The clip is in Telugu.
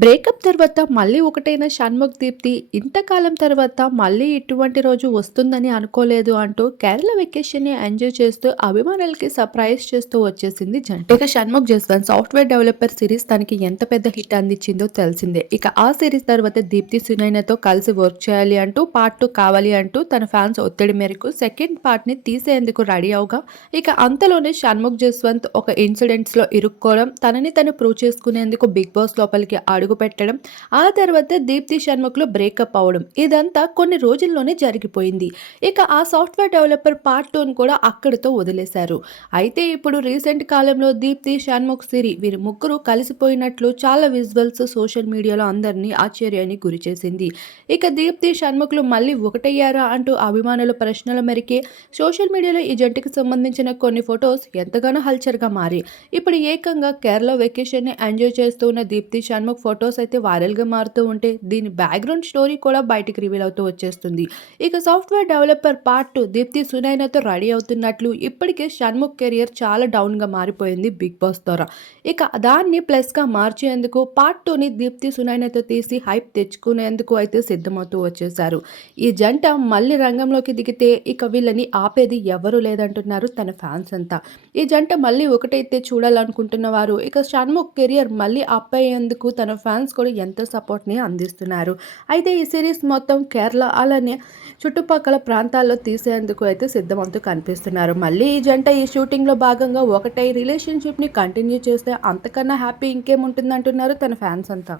బ్రేకప్ తర్వాత మళ్ళీ ఒకటైన షణ్ముఖ్ దీప్తి ఇంతకాలం తర్వాత మళ్ళీ ఇటువంటి రోజు వస్తుందని అనుకోలేదు అంటూ కేరళ వెకేషన్ని ఎంజాయ్ చేస్తూ అభిమానులకి సర్ప్రైజ్ చేస్తూ వచ్చేసింది జంట. ఇక Shanmukh Jaswanth software developer series తనకి ఎంత పెద్ద హిట్ అందించిందో తెలిసిందే. ఇక ఆ సిరీస్ తర్వాత దీప్తి సునైనతో కలిసి వర్క్ చేయాలి అంటూ పార్ట్ టూ కావాలి అంటూ తన ఫ్యాన్స్ ఒత్తిడి మేరకు సెకండ్ పార్ట్ని తీసేందుకు రెడీ అవగా ఇక అంతలోనే షణ్ముఖ్ జస్వంత్ ఒక ఇన్సిడెంట్స్లో ఇరుక్కోవడం తనని తను ప్రూవ్ చేసుకునేందుకు బిగ్ బాస్ లోపలికి ఆడు అడుగు పెట్టడం ఆ తర్వాత దీప్తి షణ్ముఖ్లో బ్రేకప్ అవడం ఇదంతా కొన్ని రోజుల్లోనే జరిగిపోయింది. ఇక ఆ సాఫ్ట్వేర్ డెవలపర్ పార్ట్ టూని కూడా అక్కడితో వదిలేశారు. అయితే ఇప్పుడు రీసెంట్ కాలంలో దీప్తి షణ్ముఖ్ సిరి వీరి ముగ్గురు కలిసిపోయినట్లు చాలా విజువల్స్ సోషల్ మీడియాలో అందరినీ ఆశ్చర్యానికి గురిచేసింది ఇక దీప్తి షణ్ముఖ్లు మళ్ళీ ఒకటయ్యారా అంటూ అభిమానుల ప్రశ్నల మేరకే సోషల్ మీడియాలో ఈ జంటకి సంబంధించిన కొన్ని ఫొటోస్ ఎంతగానో హల్చర్గా మారి. ఇప్పుడు ఏకంగా కేరళ వెకేషన్ని ఎంజాయ్ చేస్తూ ఉన్న దీప్తి షణ్ముఖ్ ఫొటోస్ అయితే వైరల్గా మారుతూ ఉంటే దీని బ్యాక్గ్రౌండ్ స్టోరీ కూడా బయటికి రివీల్ అవుతూ వచ్చేస్తుంది. ఇక software developer part two Deepthi సునైనతో ready అవుతున్నట్లు ఇప్పటికే షణ్ముఖ్ కెరియర్ చాలా డౌన్గా మారిపోయింది బిగ్ బాస్ ద్వారా. ఇక దాన్ని ప్లస్గా మార్చేందుకు పార్ట్ టూని దీప్తి సునైనతో తీసి హైప్ తెచ్చుకునేందుకు అయితే సిద్ధమవుతూ వచ్చేసారు ఈ జంట మళ్ళీ రంగంలోకి దిగితే ఇక వీళ్ళని ఆపేది ఎవరు లేదంటున్నారు తన ఫ్యాన్స్ అంతా. ఈ జంట మళ్ళీ ఒకటైతే చూడాలనుకుంటున్న వారు ఇక షణ్ముఖ్ కెరియర్ మళ్ళీ అప్ అయ్యేందుకు తన ఫ్యాన్స్ కూడా ఎంతో సపోర్ట్ని అందిస్తున్నారు. అయితే ఈ సిరీస్ మొత్తం కేరళ అలానే చుట్టుపక్కల ప్రాంతాల్లో తీసేందుకు అయితే సిద్ధమవుతూ కనిపిస్తున్నారు. మళ్ళీ ఈ జంట ఈ షూటింగ్లో భాగంగా ఒకటై రిలేషన్షిప్ని కంటిన్యూ చేస్తే అంతకన్నా హ్యాపీ ఇంకేముంటుందంటున్నారు తన ఫ్యాన్స్ అంతా.